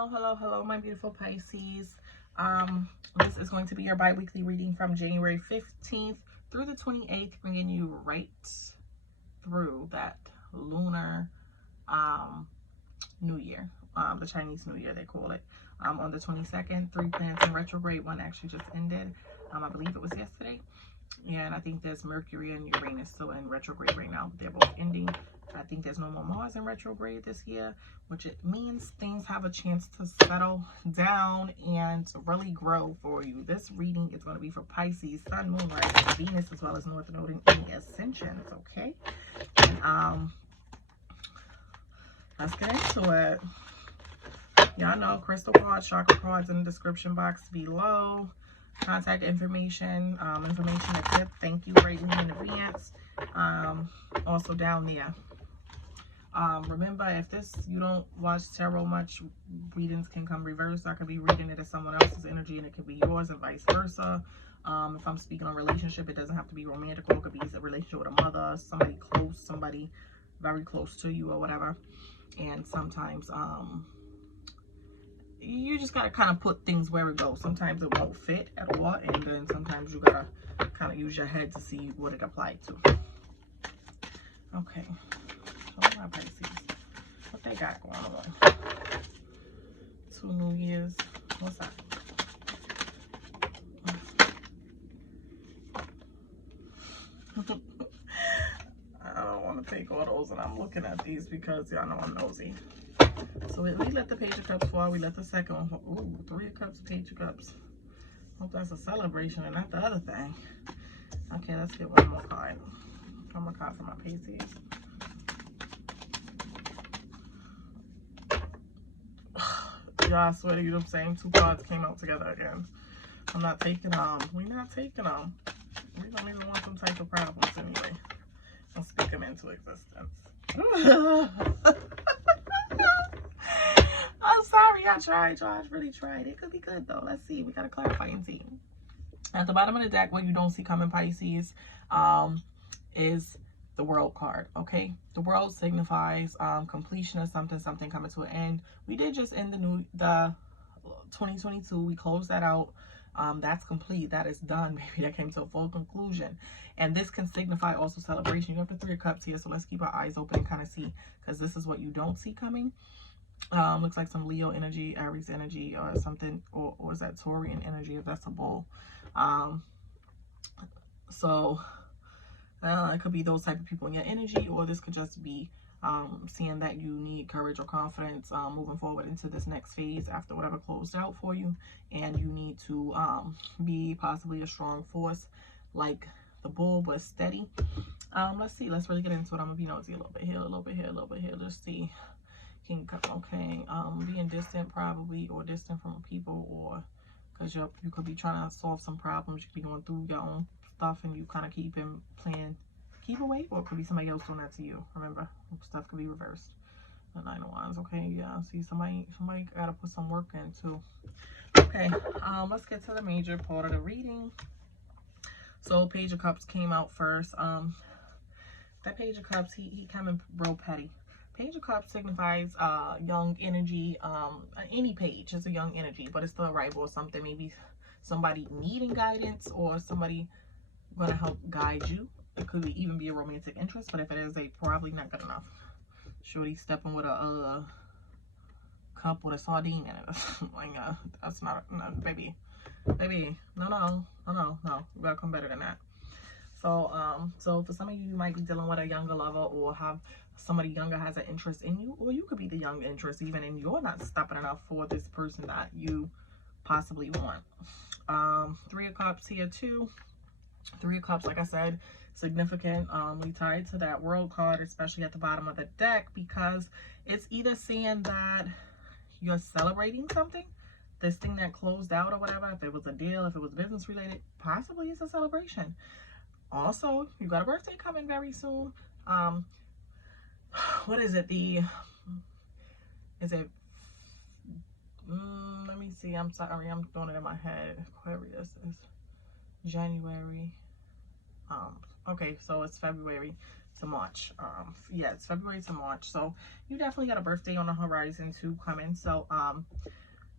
Hello, my beautiful Pisces. This is going to be your bi-weekly reading from January 15th through the 28th, bringing you right through that lunar New Year, the Chinese New Year, they call it. On the 22nd, 3 planets in retrograde. One actually just ended. I believe it was yesterday. And I think there's Mercury and Uranus still in retrograde right now, but they're both ending. I think there's no more Mars in retrograde this year, which it means things have a chance to settle down and really grow for you. This reading is going to be for Pisces, Sun, Moon, Rising, Venus, as well as North Node and any ascensions, okay? Let's get into it. Y'all know crystal cards, chakra cards in the description box below. Contact information, information to tip. Thank you greatly in advance. Also down there. Remember, if you don't watch tarot much, readings can come reversed. I could be reading it as someone else's energy and it could be yours and vice versa. If I'm speaking on relationship, it doesn't have to be romantic. It could be a relationship with a mother, somebody close, somebody very close to you or whatever. And sometimes you just gotta kind of put things where it goes. Sometimes it won't fit at all, and then sometimes you gotta kind of use your head to see what it applied to. Okay, so my Pisces, what they got going on? 2 New Years. What's that? I don't want to take all those, and I'm looking at these because y'all know I'm nosy. So we let the Page of Cups fall. We let the second one fall. Ooh, 3 of Cups, Page of Cups. Hope that's a celebration and not the other thing. Okay, let's get one more card. One more card for my Pisces. Y'all, I swear to you, the same 2 cards came out together again. I'm not taking them. We're not taking them. We don't even want some type of problems anyway. I'll speak them into existence. I'm sorry, I tried. I really tried. It could be good though. Let's see. We got a clarifying team. At the bottom of the deck, what you don't see coming, Pisces, is the World card. Okay, the World signifies completion of something coming to an end. We did just end the 2022. We closed that out. That's complete. That is done, baby. That came to a full conclusion. And this can signify also celebration. You have the 3 of Cups here, so let's keep our eyes open and kind of see, because this is what you don't see coming. Looks like some Leo energy, Aries energy, or something, or is that Taurian energy if that's a bull. So it could be those type of people in your energy, or this could just be seeing that you need courage or confidence moving forward into this next phase after whatever closed out for you, and you need to be possibly a strong force like the bull, but steady. Let's see. Let's really get into it. I'm gonna be nosy a little bit here, a little bit here, a little bit here. Let's see. King Cup, okay. Being distant probably, or distant from people, or because you could be trying to solve some problems. You could be going through your own stuff and you kind of keep away, or it could be somebody else doing that to you. Remember, stuff could be reversed. The 9 of Wands, okay. Yeah, see, somebody gotta put some work into. Okay, let's get to the major part of the reading. So Page of Cups came out first. That Page of Cups, he coming real petty. Page of Cups signifies young energy. Any page is a young energy, but it's the arrival of something. Maybe somebody needing guidance, or somebody going to help guide you. It could even be a romantic interest, but if it is, probably not good enough. Shorty stepping with a cup with a sardine in it. Like, that's not, no, baby, no. You gotta come better than that. So, so for some of you, you might be dealing with a younger lover, or have somebody younger has an interest in you, or you could be the young interest even, and you're not stepping enough for this person that you possibly want. 3 of Cups here too. 3 of Cups, like I said, significantly tied to that World card, especially at the bottom of the deck, because it's either saying that you're celebrating something, this thing that closed out or whatever. If it was a deal, if it was business related, possibly it's a celebration. Also, you got a birthday coming very soon. What is it? Let me see. I'm sorry. I'm throwing it in my head. Aquarius is January. Okay, so it's February. to March. Yeah, it's February to March. So you definitely got a birthday on the horizon too coming. So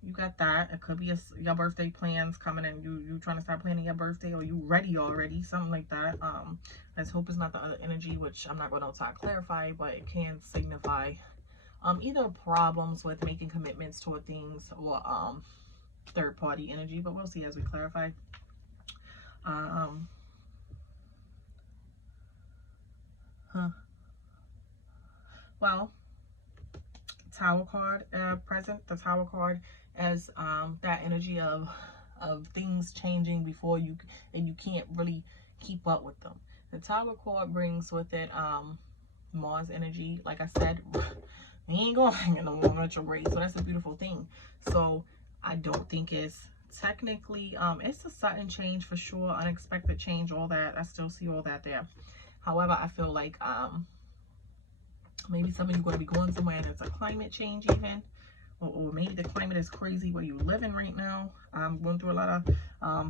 you got that. It could be your birthday plans coming in. You trying to start planning your birthday, or you ready already, something like that. Let's hope it's not the other energy, which I'm not going to try to clarify, but it can signify either problems with making commitments toward things, or third party energy, but we'll see as we clarify. Well, Tower card present. The Tower card as that energy of things changing before you, and you can't really keep up with them. The Tower card brings with it Mars energy. Like I said, we ain't going in the retrograde, so that's a beautiful thing. So I don't think it's technically it's a sudden change for sure, unexpected change, all that. I still see all that there. However, I feel like maybe some of you are going to be going somewhere and it's a climate change even, or maybe the climate is crazy where you're living right now. I'm going through a lot of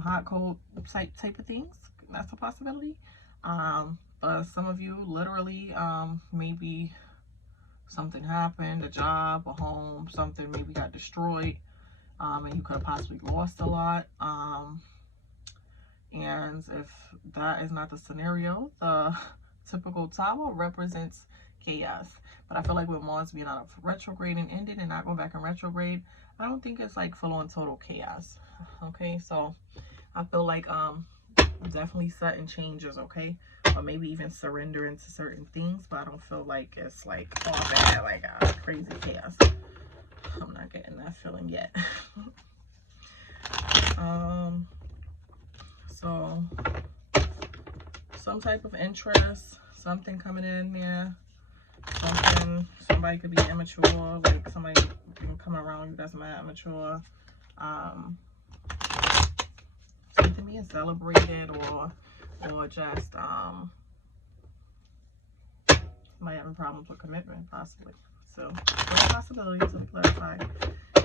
hot, cold type of things. That's a possibility. But some of you literally maybe something happened, a job, a home, something maybe got destroyed, and you could have possibly lost a lot. And if that is not the scenario, the typical Tower represents chaos. But I feel like with Mars being out of retrograde and ended and not going back in retrograde, I don't think it's like full on total chaos. Okay, so I feel like definitely sudden changes, okay, or maybe even surrender into certain things, but I don't feel like it's like all bad, like crazy chaos. I'm not getting that feeling yet. So some type of interest, something coming in there, somebody could be immature, like somebody coming around you that's mad immature, something being celebrated, or just somebody having problems with commitment, possibly. So there's a possibility to clarify.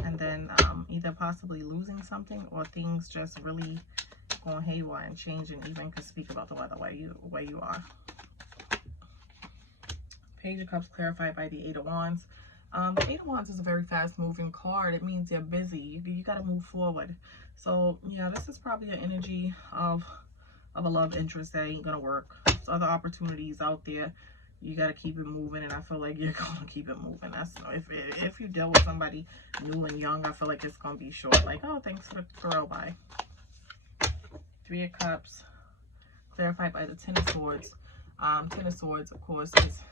And then either possibly losing something, or things just really going haywire and changing. Even could speak about the weather where you are. Page of Cups clarified by the Eight of Wands. The Eight of Wands is a very fast moving card. It means you're busy. You got to move forward. So yeah, this is probably an energy of a love interest that ain't gonna work. There's other opportunities out there. You got to keep it moving, and I feel like you're gonna keep it moving. That's if you deal with somebody new and young, I feel like it's gonna be short. Like, oh, thanks for the throw by. Three of Cups clarified by the Ten of Swords. Ten of Swords, of course, is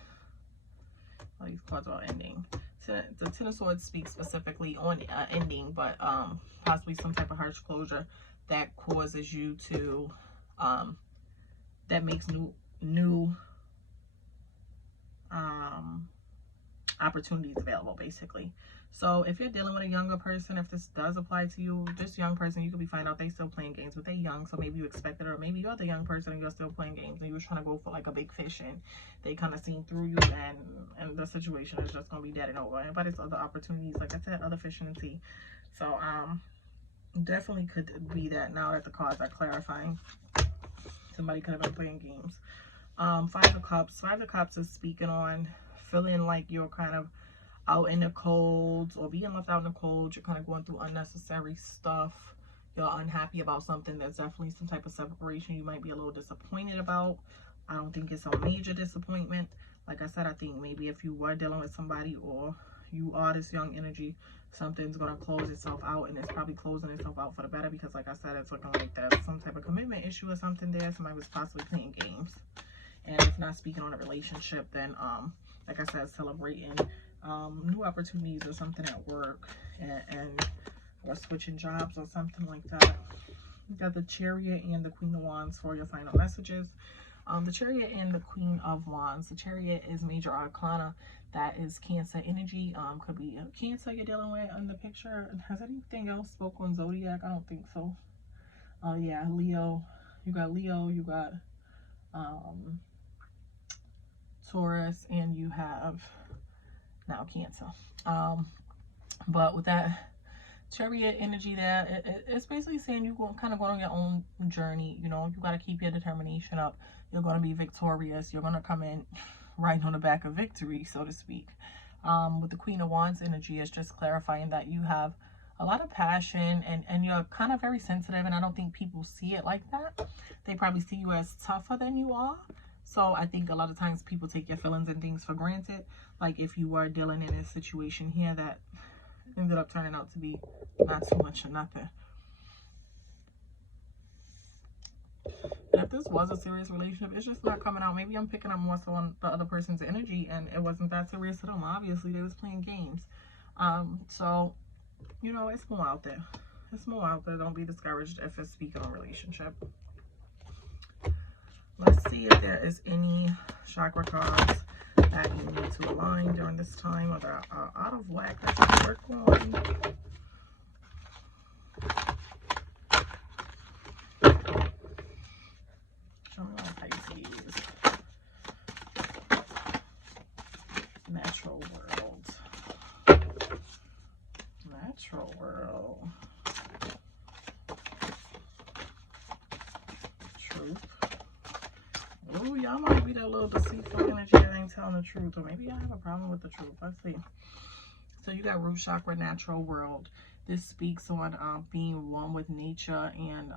all these cards are ending. The Ten of Swords speaks specifically on ending, but possibly some type of harsh closure that causes you to that makes new opportunities available, basically. So if you're dealing with a younger person, if this does apply to you, this young person, you could be finding out they still playing games, but they young, so maybe you expect it, or maybe you're the young person and you're still playing games and you were trying to go for like a big fish and they kind of seen through you, and the situation is just gonna be dead and over. But it's other opportunities, like I said, other fish in the sea. So definitely could be that. Now that the cards are clarifying, somebody could have been playing games. Five of Cups. Five of Cups is speaking on feeling like you're kind of out in the cold, or being left out in the cold. You're kind of going through unnecessary stuff. You're unhappy about something. There's definitely some type of separation you might be a little disappointed about. I don't think it's a major disappointment. Like I said, I think maybe if you were dealing with somebody, or you are this young energy, something's going to close itself out, and it's probably closing itself out for the better, because like I said, it's looking like there's some type of commitment issue or something there. Somebody was possibly playing games. And if not speaking on a relationship, then like I said, celebrating new opportunities or something at work, and or switching jobs or something like that. You got the Chariot and the Queen of Wands for your final messages. The Chariot and the Queen of Wands. The Chariot is major arcana. That is Cancer energy. Could be a Cancer you're dealing with in the picture. Has anything else spoke on Zodiac? I don't think so. Yeah, Leo. You got Leo. You got Taurus, and you have now Cancer. But with that Chariot energy there. It's basically saying you're kind of going on your own journey. You know, you got to keep your determination up. You're going to be victorious. You're going to come in right on the back of victory, so to speak. With the Queen of Wands energy, it's just clarifying that you have a lot of passion and you're kind of very sensitive, and I don't think people see it like that. They probably see you as tougher than you are. So I think a lot of times people take your feelings and things for granted. Like if you were dealing in a situation here that ended up turning out to be not too much or nothing. And if this was a serious relationship, it's just not coming out. Maybe I'm picking up more so on the other person's energy and it wasn't that serious to them. Obviously, they was playing games. So, you know, it's more out there. It's more out there. Don't be discouraged if it's speaking on relationship. Let's see if there is any chakra cards that you need to align during this time or that are out of whack that you can work on. Show me my Pisces. Natural world. Natural world. Truth. Oh, y'all might be that little deceitful energy that ain't telling the truth, or maybe I have a problem with the truth. Let's see. So you got root chakra, natural world. This speaks on being one with nature and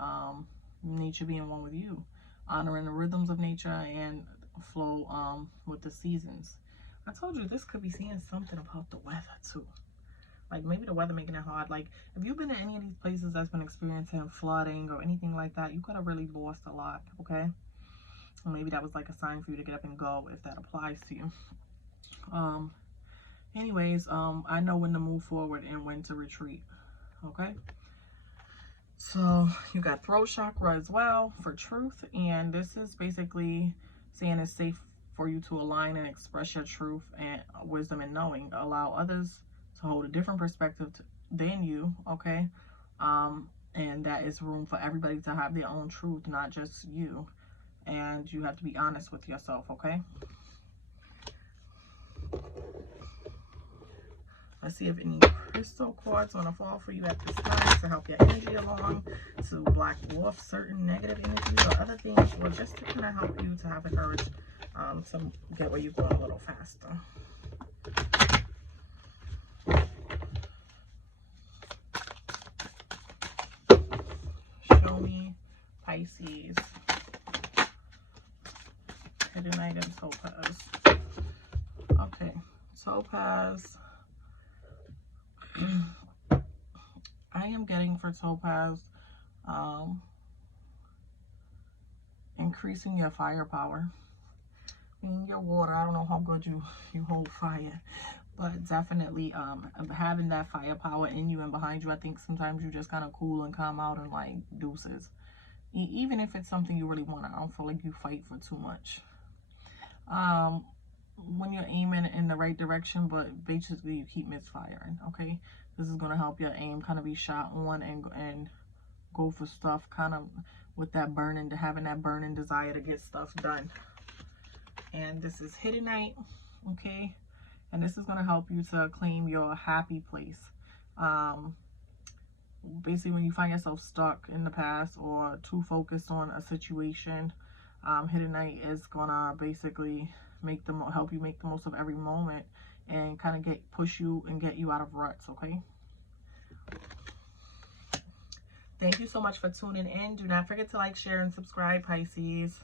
nature being one with you, honoring the rhythms of nature and flow with the seasons. I told you this could be seeing something about the weather too. Like maybe the weather making it hard. Like if you've been to any of these places that's been experiencing flooding or anything like that, you could have really lost a lot, okay? Maybe that was like a sign for you to get up and go if that applies to you. Anyways, I know when to move forward and when to retreat, okay? So you got throat chakra as well for truth, and this is basically saying it's safe for you to align and express your truth and wisdom and knowing. Allow others to hold a different perspective than you, okay? And that is room for everybody to have their own truth, not just you. And you have to be honest with yourself, okay? Let's see if any crystal quartz want to fall for you at this time to help your energy along, to block off certain negative energies or other things, or just to kind of help you to have the courage to get where you're going a little faster. Show me Pisces. Hiddenite and topaz. Okay, topaz. I am getting for topaz increasing your firepower. In your water, I don't know how good you hold fire, but definitely having that firepower in you and behind you. I think sometimes you just kind of cool and calm out and like deuces. Even if it's something you really want, I don't feel like you fight for too much. When you're aiming in the right direction, but basically you keep misfiring, okay? This is going to help your aim kind of be shot on and go for stuff kind of with that burning, having that burning desire to get stuff done. And this is hiddenite, okay? And this is going to help you to claim your happy place. Basically, when you find yourself stuck in the past or too focused on a situation, hiddenite is gonna basically help you make the most of every moment and kind of push you and get you out of ruts, okay? Thank you so much for tuning in. Do not forget to like, share, and subscribe, Pisces.